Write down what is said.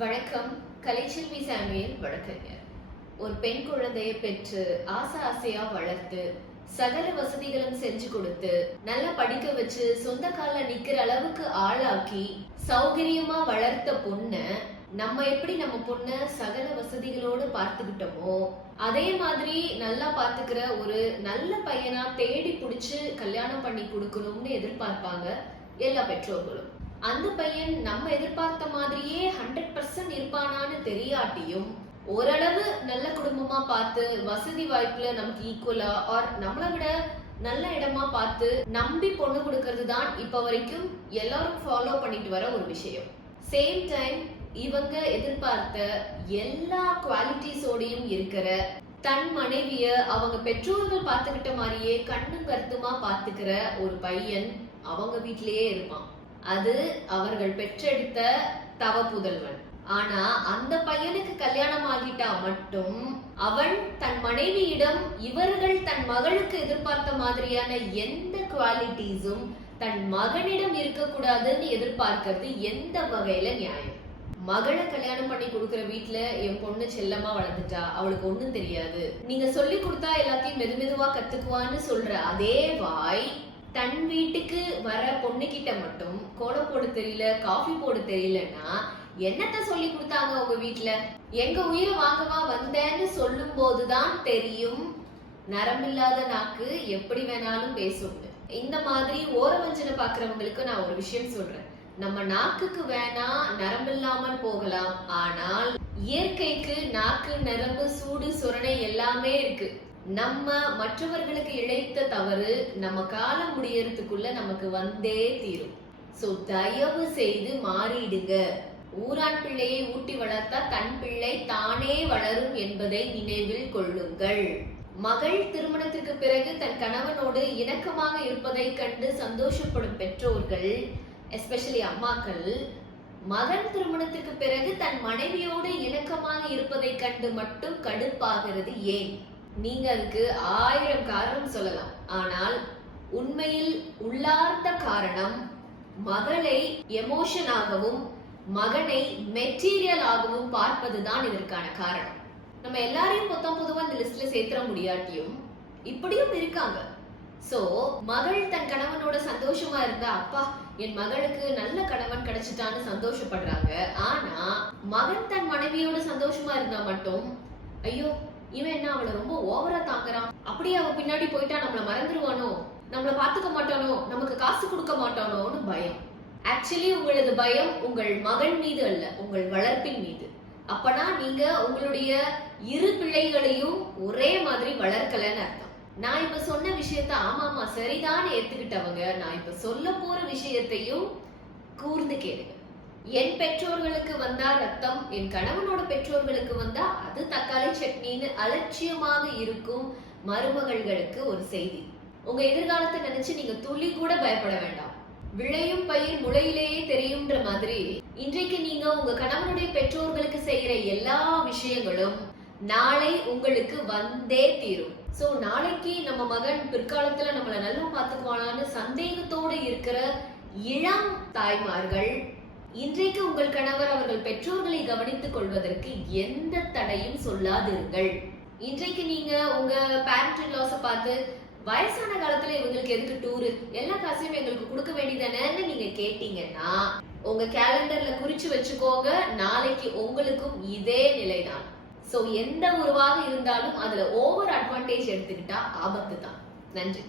வணக்கம். கலைச்செல்வி சாமியல் வழக்கறிஞர். ஒரு பெண் குழந்தையை பெற்று ஆசை ஆசையா வளர்த்து சகல வசதிகளும் செஞ்சு கொடுத்து நல்லா படிக்க வச்சு சொந்த கால்ல நிக்கிற அளவுக்கு ஆளாக்கி சௌகரியமா வளர்த்த பொண்ண நம்ம எப்படி நம்ம பொண்ண சகல வசதிகளோடு பார்த்துக்கிட்டோமோ அதே மாதிரி நல்லா பார்த்துக்கிற ஒரு நல்ல பையனா தேடி பிடிச்சு கல்யாணம் பண்ணி கொடுக்கணும்னு எதிர்பார்ப்பாங்க எல்லா பெற்றோர்களும். அந்த பையன் நம்ம எதிர்பார்த்த மாதிரியே ஹண்ட்ரட் பர்சன்ட் இருப்பானான்னு தெரியாட்டியும் ஓரளவு நல்ல குடும்பமா பார்த்து வசதி வாய்ப்புல நமக்கு ஈக்குவலா ஆர் நம்மளை விட நல்ல இடமா பார்த்து நம்பி பொண்ணு கொடுக்கறது தான் இப்ப வரைக்கும் எல்லாரும் ஃபாலோ பண்ணிட்டு வர ஒரு விஷயம். சேம் டைம் இவங்க எதிர்பார்த்த எல்லா குவாலிட்டிஸோடையும் இருக்கிற தன் மனைவிய அவங்க பெற்றோர்கள் பார்த்துக்கிட்ட மாதிரியே கண்ணும் கருத்துமா பார்த்துக்கிற ஒரு பையன் அவங்க வீட்டிலேயே இருப்பான். அது அவர்கள் பெற்றெடுத்த தவ புதல்வன். ஆனா அந்த பையனுக்கு கல்யாணம் ஆகிட்டா மட்டும் அவன் தன் மனைவியிடம் இவர்கள் தன் மகளுக்கு எதிர்பார்த்த மாதிரியான எந்த குவாலிட்டிஸும் தன் மகனிடம் இருக்கக்கூடாதுன்னு எதிர்பார்க்கறது எந்த வகையில நியாயம்? மகளை கல்யாணம் பண்ணி கொடுக்குற வீட்ல என் பொண்ணு செல்லமா வளர்ந்துட்டா? அவளுக்கு ஒண்ணும் தெரியாது. நீங்க சொல்லி கொடுத்தா எல்லாத்தையும் மெது மெதுவா கத்துக்குவான்னு சொல்ற அதே வாய் தன் வீட்டுக்கு வர பொண்ணுகிட்ட மட்டும் கோலம் போட தெரியல காஃபி போட தெரியலன்னா என்னத்த சொல்லி கொடுத்தாங்க உங்க வீட்டுல எங்க உயிரை வாங்கவா வந்தேன்னு சொல்லும் போதுதான் தெரியும். நரம்பில்லாத நாக்கு எப்படி வேணாலும் பேசும். இந்த மாதிரி ஓரவஞ்சனை பாக்குறவங்களுக்கு நான் ஒரு விஷயம் சொல்றேன். நம்ம நாக்குக்கு வேணா நரம்பில்லாமல் போகலாம் ஆனால் இயற்கைக்கு நாக்கு நரம்பு சூடு சுரணை எல்லாமே இருக்கு. நம்ம மற்றவர்களுக்கு இழைத்த தவறு நம்ம காலம் முடியறதுக்குள்ள நமக்கு வந்தே தீரும். சோ தயவு செய்து மாறிடுங்க. ஊரான் பிள்ளையை ஊட்டி வளர்த்தா தன் பிள்ளை தானே வளரும் என்பதை நினைவில் கொள்ளுங்கள். மகள் திருமணத்திற்கு பிறகு தன் கணவனோடு இணக்கமாக இருப்பதை கண்டு சந்தோஷப்படும் பெற்றோர்கள் எஸ்பெஷலி அம்மாக்கள் மகன் திருமணத்திற்கு பிறகு தன் மனைவியோடு இணக்கமாக இருப்பதை கண்டு மட்டும் கடுப்பாகிறது ஏன்? நீங்க அதுக்கு ஆயிரம் காரணம் சொல்லலாம். ஆனால் உண்மையில் உள்ளார்ந்த காரணம் மகளை எமோஷனாகவும் மகனை மெட்டீரியல் ஆகவும் பார்ப்பதுதான் இதற்கான காரணம். நம்ம எல்லாரையும் மொத்தம் பொதுவா இந்த லிஸ்ட்ல சேர்த்துற முடியாட்டியும் இப்படியும் இருக்காங்க. சோ மகள் தன் கணவனோட சந்தோஷமா இருந்தா அப்பா என் மகளுக்கு நல்ல கணவன் கிடைச்சிட்டான்னு சந்தோஷப்படுறாங்க. ஆனா மகன் தன் மனைவியோட சந்தோஷமா இருந்தா மட்டும் ஐயோ இவன் என்ன அவளை ரொம்ப ஓவரா தாங்குறான். அப்படியே அவ பின்னாடி போயிட்டா நம்மள மறந்துருவானோ? நம்மள பாத்துக்க மாட்டானோ? நமக்கு காசு கொடுக்க மாட்டானோன்னு பயம். ஆக்சுவலி உங்களது பயம் உங்கள் மகன் மீது அல்ல உங்கள் வளர்ப்பின் மீது. அப்பனா நீங்க உங்களுடைய இரு பிள்ளைகளையும் ஒரே மாதிரி வளர்க்கலன்னு அர்த்தம். நான் இப்ப சொன்ன விஷயத்த ஆமாமா சரிதான் ஏத்துக்கிட்டவங்க நான் இப்ப சொல்ல போற விஷயத்தையும் கூர்ந்து கேளுங்க. என் பெற்றோர்களுக்கு வந்தா ரத்தம் என் கணவனோட பெற்றோர்களுக்கு வந்தா அது தக்காளி சட்னின்னு அலட்சியமாக இருக்கும் மருமகள்களுக்கு ஒரு செய்தி. உங்க எதிர்காலத்தை நினைச்சு நீங்க துளி கூட பயப்பட வேண்டாம். விளையும் பயிர் முளையிலேயே தெரியும்ன்ற மாதிரி இன்றைக்கு நீங்க உங்க கணவனுடைய பெற்றோர்களுக்கு செய்யற எல்லா விஷயங்களும் நாளை உங்களுக்கு வந்தே தீரும். சோ நாளைக்கு நம்ம மகன் பிற்காலத்துல நம்மள நல்லா பாத்துக்குவானான்னு சந்தேகத்தோடு இருக்கிற இளம் தாய்மார்கள் இன்றைக்கு உங்கள் கணவர் அவர்கள் பெற்றோர்களை கவனித்துக் கொள்வதற்கு எந்த தடையும் சொல்லாதிருங்கள். இன்றைக்கு நீங்க உங்க பேரண்ட் லாஸ பார்த்து வயசான காலத்துல இவங்களுக்கு எதுக்கு டூரு எல்லா காசையும் எங்களுக்கு கொடுக்க வேண்டியதானு நீங்க கேட்டீங்கன்னா உங்க கேலண்டர்ல குறிச்சு வச்சுக்கோங்க. நாளைக்கு உங்களுக்கும் இதே நிலைதான். சோ எந்த உருவாக இருந்தாலும் அதுல ஓவர் அட்வான்டேஜ் எடுத்துக்கிட்டா ஆபத்து தான் நன்றி.